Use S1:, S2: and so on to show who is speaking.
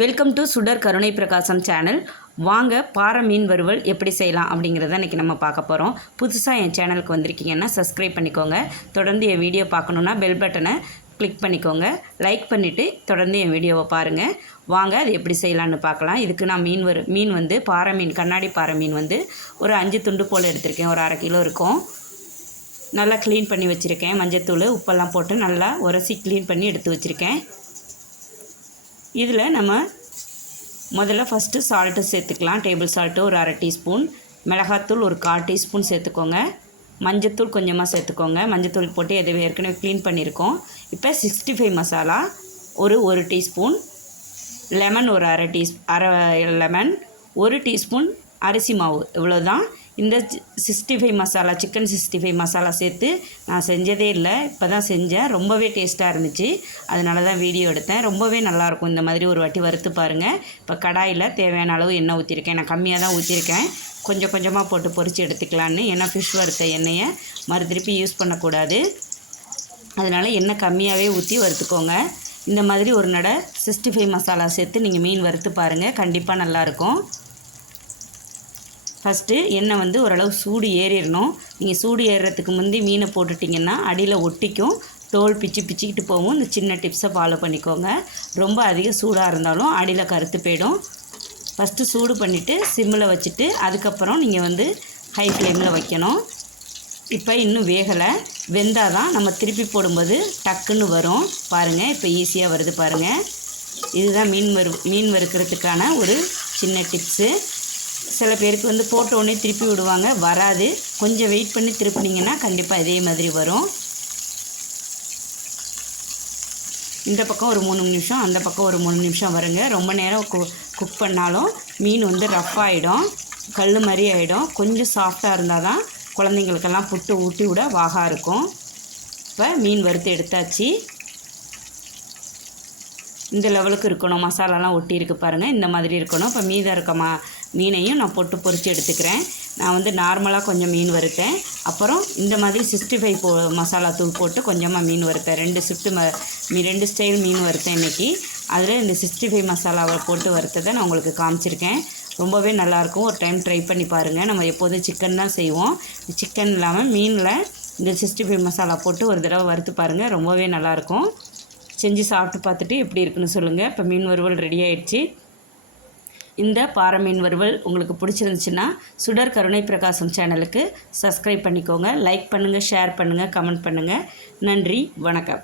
S1: Welcome to சுடர் கருணை பிரகாசம் சேனல் வாங்க பாறை மீன் வறுவல் எப்படி செய்யலாம் அப்படிங்கிறத இன்றைக்கி நம்ம பார்க்க போகிறோம் புதுசாக என் சேனலுக்கு வந்திருக்கீங்கன்னா சப்ஸ்கிரைப் பண்ணிக்கோங்க. தொடர்ந்து என் வீடியோ பார்க்கணுன்னா பெல் பட்டனை கிளிக் பண்ணிக்கோங்க. லைக் பண்ணிவிட்டு தொடர்ந்து என் வீடியோவை பாருங்கள் வாங்க அது எப்படி செய்யலான்னு பார்க்கலாம். இதுக்கு நான் மீன் வரு மீன் வந்து பாறை மீன் கண்ணாடி பாறை மீன் வந்து ஒரு அஞ்சு துண்டு போல் எடுத்திருக்கேன். ஒரு அரை கிலோ இருக்கும். நல்லா க்ளீன் பண்ணி வச்சுருக்கேன். மஞ்சத்தூள் உப்பெல்லாம் போட்டு நல்லா உரசி க்ளீன் பண்ணி எடுத்து வச்சுருக்கேன். இதில் நம்ம முதல்ல ஃபஸ்ட்டு சால்ட்டு சேர்த்துக்கலாம். டேபிள் சால்ட்டு ஒரு அரை டீஸ்பூன் மிளகாத்தூள் ஒரு கால் டீஸ்பூன் சேர்த்துக்கோங்க. மஞ்சத்தூள் கொஞ்சமாக சேர்த்துக்கோங்க. மஞ்சத்தூள் போட்டு எது ஏற்கனவே க்ளீன் பண்ணியிருக்கோம். இப்போ சிக்ஸ்டி ஃபைவ் மசாலா ஒரு ஒரு டீஸ்பூன் லெமன் ஒரு அரை டீஸ் அரை லெமன் ஒரு டீஸ்பூன் அரிசி மாவு இவ்வளோ தான் இந்த sixty five masala chicken sixty five masala சேர்த்து நான் செஞ்சதே இல்லை. இப்போ தான் செஞ்சேன். ரொம்பவே டேஸ்ட்டாக இருந்துச்சு. அதனால தான் வீடியோ எடுத்தேன். ரொம்பவே நல்லாயிருக்கும். இந்த மாதிரி ஒரு வாட்டி வறுத்து பாருங்கள் இப்போ கடாயில் தேவையான அளவு எண்ணெய் ஊற்றிருக்கேன் நான் கம்மியாக தான் ஊற்றிருக்கேன் கொஞ்சம் கொஞ்சமாக போட்டு பொரித்து எடுத்துக்கலான்னு. ஏன்னா ஃபிஷ் வறுத்த எண்ணெயை மறு திருப்பி யூஸ் பண்ணக்கூடாது. அதனால் எண்ணெய் கம்மியாகவே ஊற்றி வறுத்துக்கோங்க. இந்த மாதிரி ஒரு நடை சிக்ஸ்டி ஃபைவ் மசாலா சேர்த்து நீங்கள் மீன் வறுத்து பாருங்கள் கண்டிப்பாக நல்லாயிருக்கும். ஃபஸ்ட்டு எண்ணெய் வந்து ஓரளவு சூடு ஏறிடணும். நீங்கள் சூடு ஏறுறதுக்கு முந்தி மீனை போட்டுட்டிங்கன்னா அடியில் ஒட்டிக்கும். தோல் பிச்சு பிச்சுக்கிட்டு போகும். இந்த சின்ன டிப்ஸை ஃபாலோ பண்ணிக்கோங்க. ரொம்ப அதிக சூடாக இருந்தாலும் அடியில் கருத்து போயிடும். ஃபஸ்ட்டு சூடு பண்ணிவிட்டு சிம்மில் வச்சுட்டு அதுக்கப்புறம் நீங்கள் வந்து ஹை ஃப்ளேமில் வைக்கணும். இப்போ இன்னும் வேகலை. வெந்தால் தான் நம்ம திருப்பி போடும்போது டக்குன்னு வரும். பாருங்கள் இப்போ ஈஸியாக வருது பாருங்கள் இதுதான் மீன் வறு மீன் வறுக்கிறதுக்கான ஒரு சின்ன டிப்ஸு சில பேருக்கு வந்து போட்டோடனே திருப்பி விடுவாங்க. வராது. கொஞ்சம் வெயிட் பண்ணி திருப்பினீங்கன்னா கண்டிப்பாக இதே மாதிரி வரும். இந்த பக்கம் ஒரு மூணு நிமிஷம் அந்த பக்கம் ஒரு மூணு நிமிஷம் வருங்க. ரொம்ப நேரம் கு குக் பண்ணாலும் மீன் வந்து ரஃப் ஆகிடும் கல் மாதிரி ஆகிடும் கொஞ்சம் சாஃப்டாக இருந்தால் தான் குழந்தைங்களுக்கெல்லாம் புட்டு ஊட்டி விட வாகா இருக்கும். இப்போ மீன் வறுத்து எடுத்தாச்சு. இந்த லெவலுக்கு இருக்கணும். மசாலாலாம் ஒட்டி இருக்குது பாருங்கள் இந்த மாதிரி இருக்கணும். இப்போ மீதம் இருக்க மா மீனையும் நான் போட்டு பொறிச்சு எடுத்துக்கிறேன். நான் வந்து நார்மலாக கொஞ்சம் மீன் வறுத்தேன். அப்புறம் இந்த மாதிரி சிக்ஸ்டி ஃபைவ் போ மசாலா தூள் போட்டு கொஞ்சமாக மீன் வறுத்தேன். ரெண்டு ஷிஃப்ட்டு ம மீ ரெண்டு ஸ்டைல் மீன் வறுத்தேன் இன்றைக்கி அதில் இந்த சிக்ஸ்டி ஃபைவ் மசாலாவை போட்டு வறுத்ததை நான் உங்களுக்கு காமிச்சிருக்கேன். ரொம்பவே நல்லாயிருக்கும். ஒரு டைம் ட்ரை பண்ணி பாருங்கள் நம்ம எப்போதும் சிக்கன் தான் செய்வோம். சிக்கன் இல்லாமல் மீனில் இந்த சிக்ஸ்டி ஃபைவ் மசாலா போட்டு ஒரு தடவை வறுத்து பாருங்கள் ரொம்பவே நல்லாயிருக்கும். செஞ்சு சாப்பிட்டு பார்த்துட்டு எப்படி இருக்குன்னு சொல்லுங்கள் இப்போ மீன் வறுவல் ரெடி ஆயிடுச்சு. இந்த பாறை மீன் வறுவல் உங்களுக்கு பிடிச்சிருந்துச்சுன்னா சுடர் கருணை பிரகாசம் சேனலுக்கு சப்ஸ்கிரைப் பண்ணிக்கோங்க. லைக் பண்ணுங்கள் ஷேர் பண்ணுங்கள் கமெண்ட் பண்ணுங்கள் நன்றி வணக்கம்.